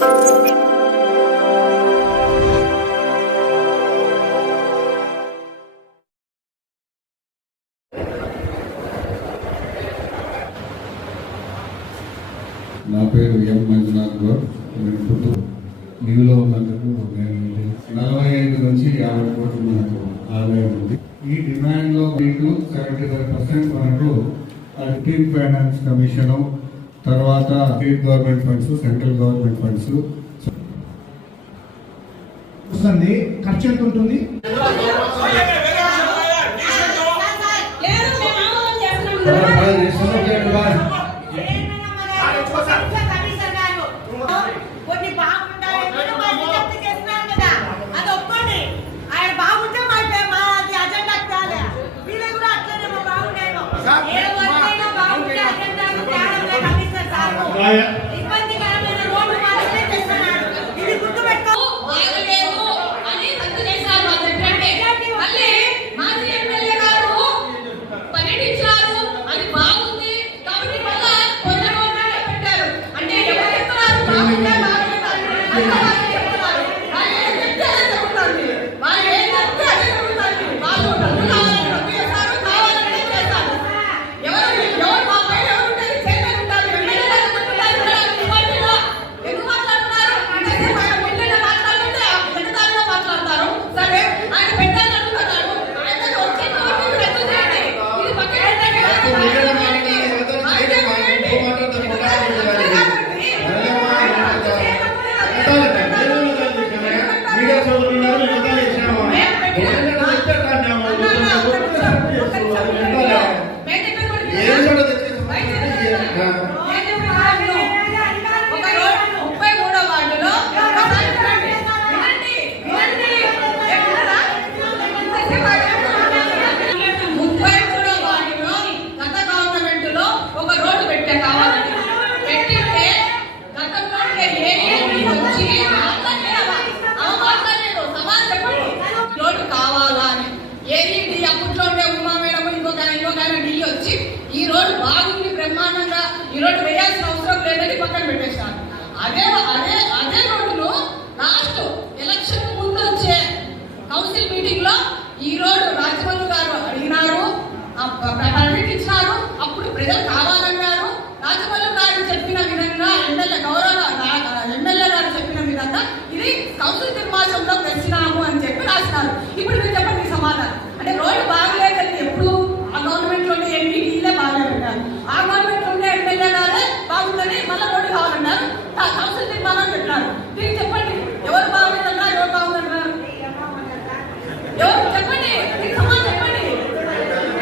నా పేరు ఎం మంజునాథ్ గౌడ్. నేను పుట్టు మీలో ఉన్నందుకు నలభై ఐదు నుంచి యాభై కోట్లు మనకు ఆదాయం ఉంది. ఈ డిమాండ్లో మీకు సెవెంటీ ఫైవ్ పర్సెంట్ మనకు టీమ్ ఫైనాన్స్ కమిషను తర్వాత state government funds central government funds. వస్తుంది. ఖర్చు ఎంత ఉంటుంది? പ്രായ ఇరవై వేయాల్సిన అవసరం లేదని పక్కన పెట్టేశారు. అదే అదే అదే రోడ్డు లాస్ట్ ఎలక్షన్ ముందు వచ్చే కౌన్సిల్ మీటింగ్లో ఈ రోడ్డు రాజమల్లు గారు అడిగినారు పర్మిట్ ఇచ్చినారు అప్పుడు ప్రజలు కావాలన్నారు. రాజమల్లు గారు చెప్పిన విధంగా ఎమ్మెల్యే గౌరవ ఎమ్మెల్యే గారు చెప్పిన విధంగా ఇది కౌన్సిల్ నిర్మాణంలో తెచ్చినాము అని చెప్పి రాసినారు. ఇప్పుడు మీరు చెప్పండి సమాధానం. అంటే రోడ్డు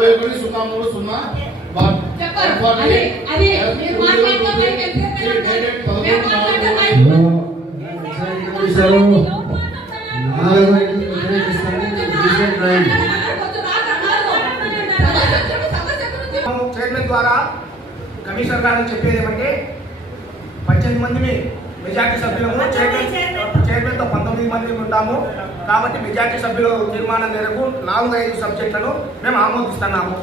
ఎంప్లాయబిలిటీ సున్నా మూడు సున్నా అదే అదే మీరు మాట్లాడతామని స్టేట్మెంట్ ద్వారా కమిషనర్ గారు చెప్పేది ఏమంటే పద్దెనిమిది మంది మెజార్టీ సభ్యులము చైర్మన్ చైర్మన్తో పంతొమ్మిది మంది ఉంటాము. కాబట్టి మెజార్టీ సభ్యుల తీర్మానం మేరకు నాలుగు ఐదు సబ్జెక్టులను మేము ఆమోదిస్తున్నాము.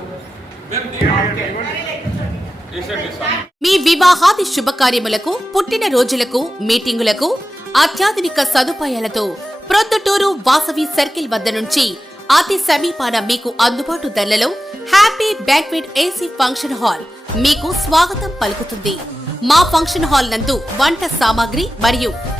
మీ వివాహాది శుభకార్యములకు పుట్టిన రోజులకు మీటింగులకు అత్యాధునిక సదుపాయాలతో ప్రొద్దుటూరు వాసవి సర్కిల్ వద్ద నుంచి అతి సమీపాన మీకు అందుబాటు ధరలలో happy banquet AC function hall మీకు స్వాగతం పలుకుతుంది. మా ఫంక్షన్ హాల్ నందు వంట సామాగ్రి మరియు